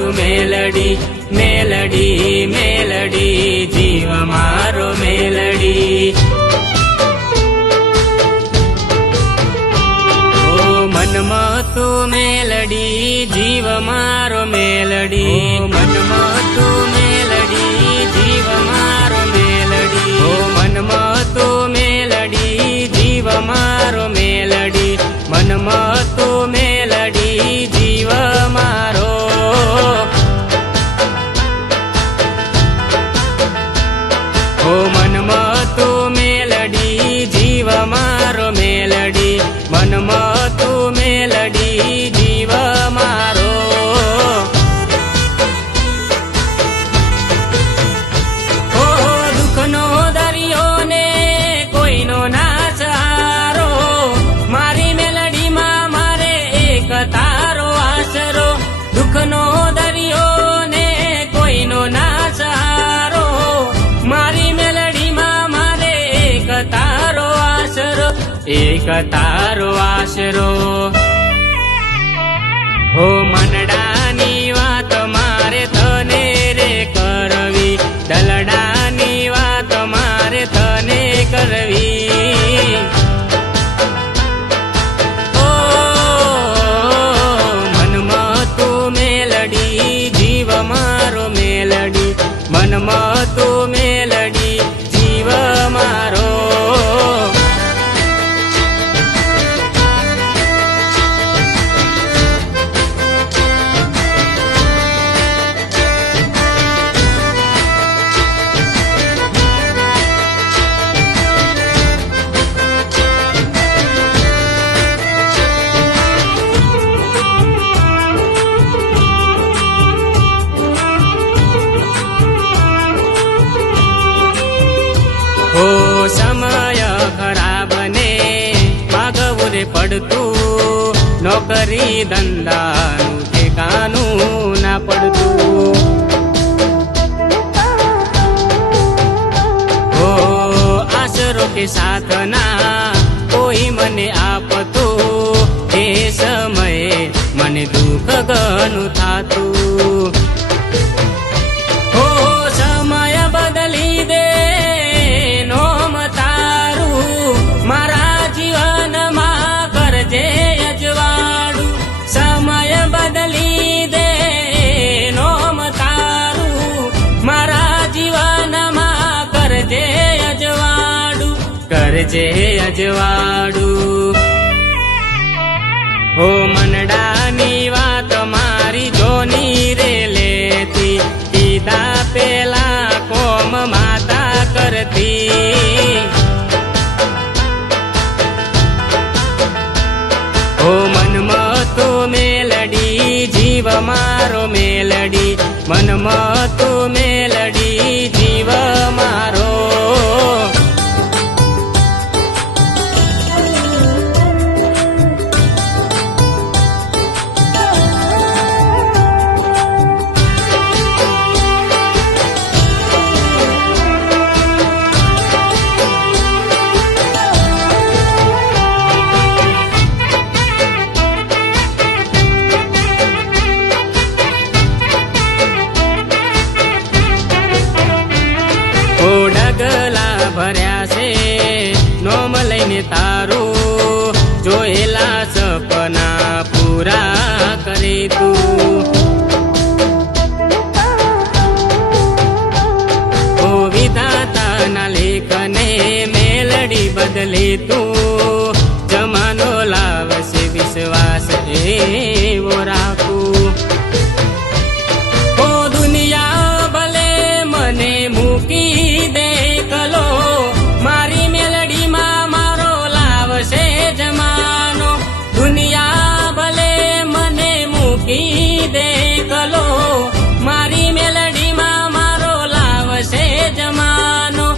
તું મેલડી મેલડી મેલડી જીવ મારો મેલડી મનમાં તું મેલડી જીવ મારો મેલડી મનમાં તું મેલડી જીવ મારો મેલડી મનમાં તું મેલડી જીવ મારો મેલડી મનમાં તું મેલડી જીવ મારો મનમાં તું મેલડી જીવ મારો મેલડી મનમાં તું મેલડી જીવ મારો ઓ દુઃખનો દરિયો ને કોઈનો ના સહારો મારી મેલડીમાં મારે એક તારો આશરો દુઃખનો દરિયો ને કોઈનો ના સહારો મારી મેલડીમાં મારે એક તારો આશરો એક તારો આશરો હો મનડાની વાત મારે તને રે કરવી દલડાની વાત મારે તને કરવી ઓ મનમાં તું મેલડી જીવ મારો મેલડી મનમાં તું મેલડી જીવ મારો સમય ખરાબ ને માગવું રે પડતું નોકરી ધંધાનું ઠેકાનું ના પડતું હો આશરો કે સાધના કોઈ મને આપતું એ સમયે મને દુઃખ ઘણું થાતું હો સમય બદલી દે મારા જીવનમાં કરજે અજવાળું સમય બદલી દે નોમ તારું મારા જીવનમાં કરજે અજવાળું કરજે અજવાળું હો મનડાની વાત મારી જોની રે લેતી કીધા પેલા કોમ માતા કરતી ઓ મનમાં તું મેલડી જીવ મારો મેલડી મનમાં તું મેલડી જીવ મારો ડગલા ભર્યા છે નોમ લઈને તારું જોયેલા સપના પૂરા કરે તું ઓ વિધાતાના લેખને મેલડી બદલે તું જમાનો લાવશે વિશ્વાસ એવો રાખું ઓ દુનિયા ભલે મને મૂકી દે કલો મારી મેલડીમાં મારો લાવશે જમાનો દુનિયા ભલે મને મૂકી દે કલો મારી મેલડીમાં મારો લાવશે જમાનો